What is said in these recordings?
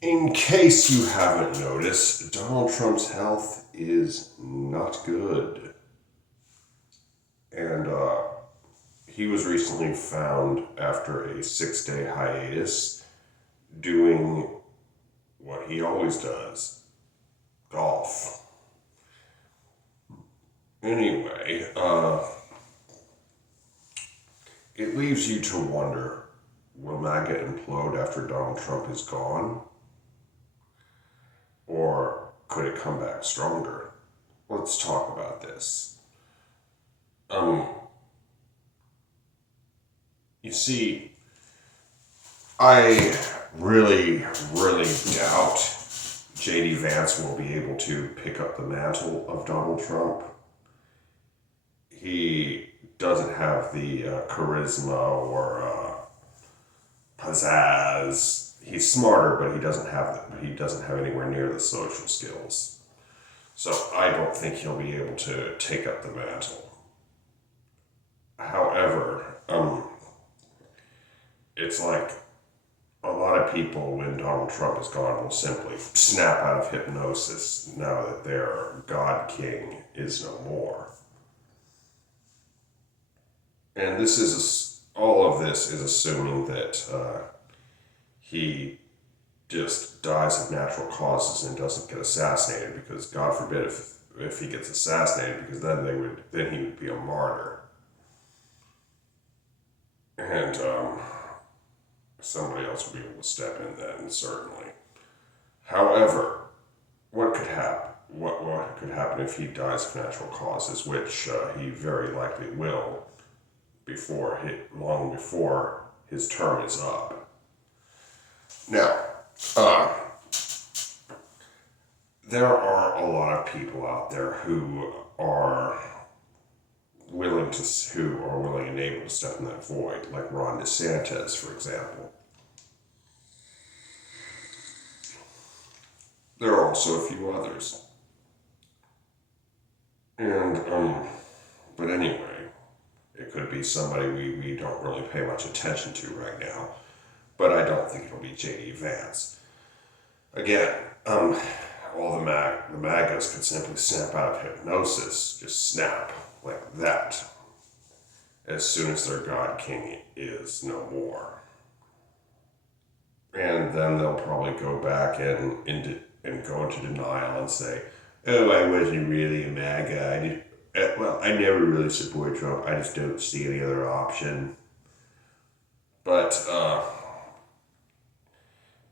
In case you haven't noticed, Donald Trump's health is not good. And he was recently found after a 6-day hiatus doing what he always does, golf. Anyway, it leaves you to wonder, will MAGA implode after Donald Trump is gone? Or could it come back stronger? Let's talk about this. You see, I really doubt J.D. Vance will be able to pick up the mantle of Donald Trump. He doesn't have the charisma or pizzazz. He's smarter, but he doesn't have anywhere near the social skills. So I don't think he'll be able to take up the mantle. However, it's like a lot of people, when Donald Trump is gone, will simply snap out of hypnosis now that their God King is no more. And all of this is assuming that he just dies of natural causes and doesn't get assassinated, because God forbid if he gets assassinated, because then he would be a martyr. And somebody else would be able to step in then, certainly. However, what could happen? What could happen if he dies of natural causes, which he very likely will, long before his term is up. Now, there are a lot of people out there who are willing and able to step in that void, like Ron DeSantis, for example. There are also a few others. And, but anyway, it could be somebody we don't really pay much attention to right now, but I don't think it'll be J.D. Vance. Again, all the MAGAs could simply snap out of hypnosis, just snap like that, as soon as their God King is no more. And then they'll probably go back and go into denial and say, oh, I wasn't really a MAGA. I never really support Trump. I just don't see any other option. But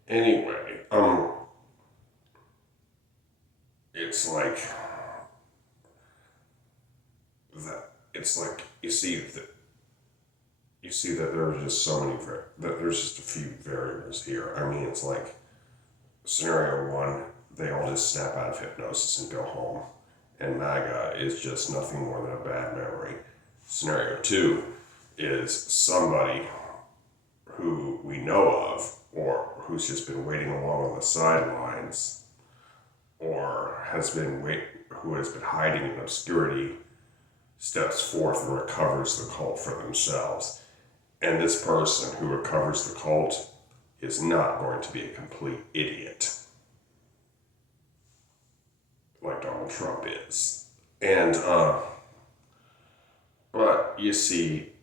anyway, it's like that. It's like you see that there's just there's just a few variables here. I mean, it's like scenario one, they all just snap out of hypnosis and go home, and MAGA is just nothing more than a bad memory. Scenario two is somebody who we know of, or who's just been waiting along on the sidelines, or who has been hiding in obscurity, steps forth and recovers the cult for themselves. And this person who recovers the cult is not going to be a complete idiot like Donald Trump is. And, but you see,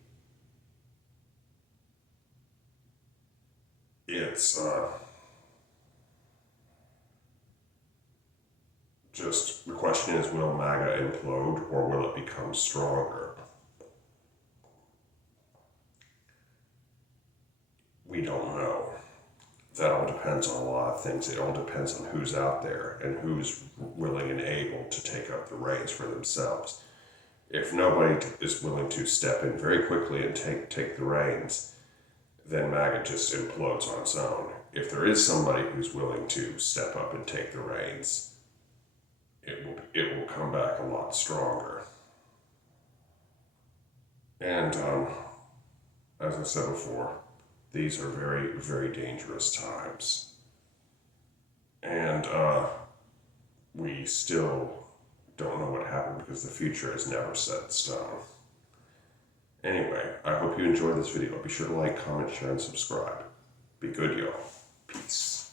it's, just, the question is, will MAGA implode or will it become stronger? We don't know. That all depends on a lot of things. It all depends on who's out there and who's willing and able to take up the reins for themselves. If nobody is willing to step in very quickly and take the reins, then MAGA just implodes on its own. If there is somebody who's willing to step up and take the reins, it will come back a lot stronger. And as I said before, these are very, very dangerous times. And we still don't know what happened, because the future is never set in stone. Anyway, I hope you enjoyed this video. Be sure to like, comment, share, and subscribe. Be good, y'all. Peace.